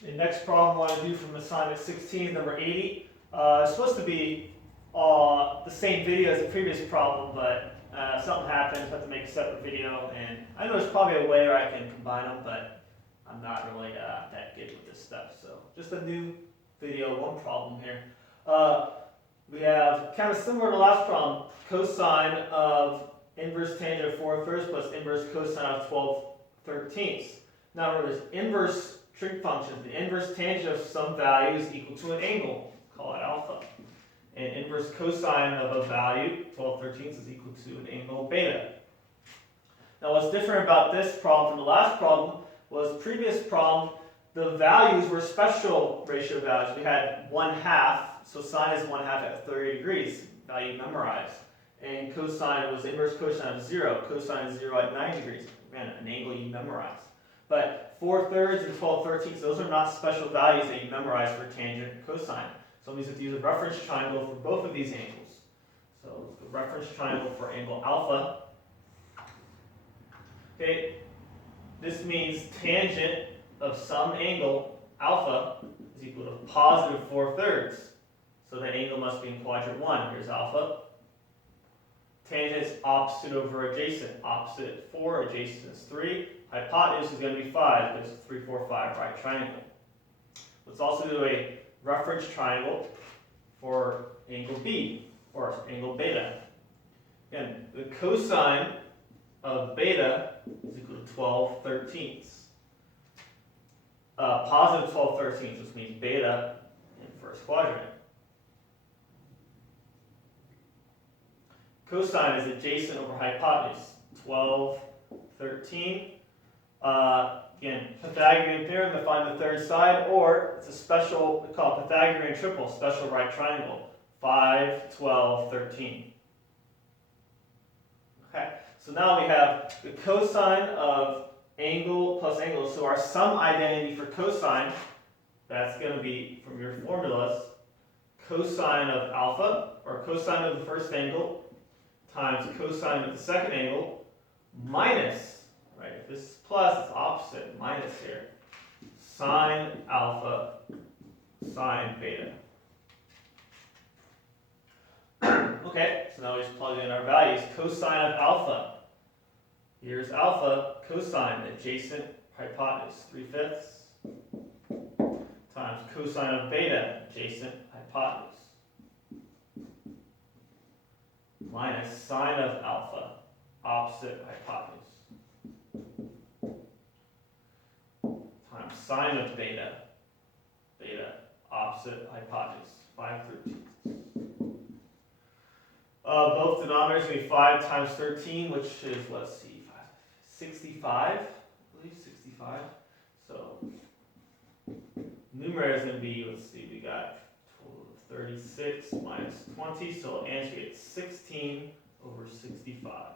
The next problem I want to do from assignment 16, number 80. It's supposed to be the same video as the previous problem, but something happened, so I have to make a separate video. And I know there's probably a way where I can combine them, but I'm not really that good with this stuff. So just a new video, one problem here. We have kind of similar to the last problem, cosine of inverse tangent of 4/3 plus inverse cosine of 12/13. Now remember, there's inverse trig functions. The inverse tangent of some value is equal to an angle. Call it alpha. And inverse cosine of a value, 12/13, is equal to an angle beta. Now what's different about this problem from the last problem was previous problem, the values were special ratio values. We had 1/2, so sine is 1/2 at 30 degrees, value memorized. And cosine was inverse cosine of 0, cosine is 0 at 90 degrees. Again, an angle you memorize. But 4/3 and 12/13, those are not special values that you memorize for tangent and cosine. So it means we have to use a reference triangle for both of these angles. So the reference triangle for angle alpha. Okay, this means tangent of some angle alpha is equal to positive 4/3. So the angle must be in quadrant 1. Here's alpha. Tangent is opposite over adjacent. Opposite 4, adjacent is 3. Hypotenuse is going to be 5 because it's 3, 4, 5 right triangle. Let's also do a reference triangle for angle B, or angle beta. Again, the cosine of beta is equal to 12/13. Positive 12/13, which means beta in first quadrant. Cosine is adjacent over hypotenuse, 12/13. Again, Pythagorean theorem to find the third side, or it's a special, we call it Pythagorean triple, special right triangle, 5, 12, 13. Okay, so now we have the cosine of angle plus angle. So our sum identity for cosine, that's going to be from your formulas, cosine of alpha, or cosine of the first angle, times cosine of the second angle, minus, right, if this is plus, it's opposite, minus here, sine alpha, sine beta. Okay, so now we just plug in our values. Cosine of alpha, here's alpha, cosine, adjacent hypotenuse, 3/5, times cosine of beta, adjacent hypotenuse, minus sine of alpha, opposite hypotenuse, times sine of beta, beta, opposite hypotenuse, 5/13. Both denominators will be 5 times 13, which is, let's see, 65, I believe, 65. So, numerator is going to be, let's see, we got 36 minus 20, so answer is 16 over 65.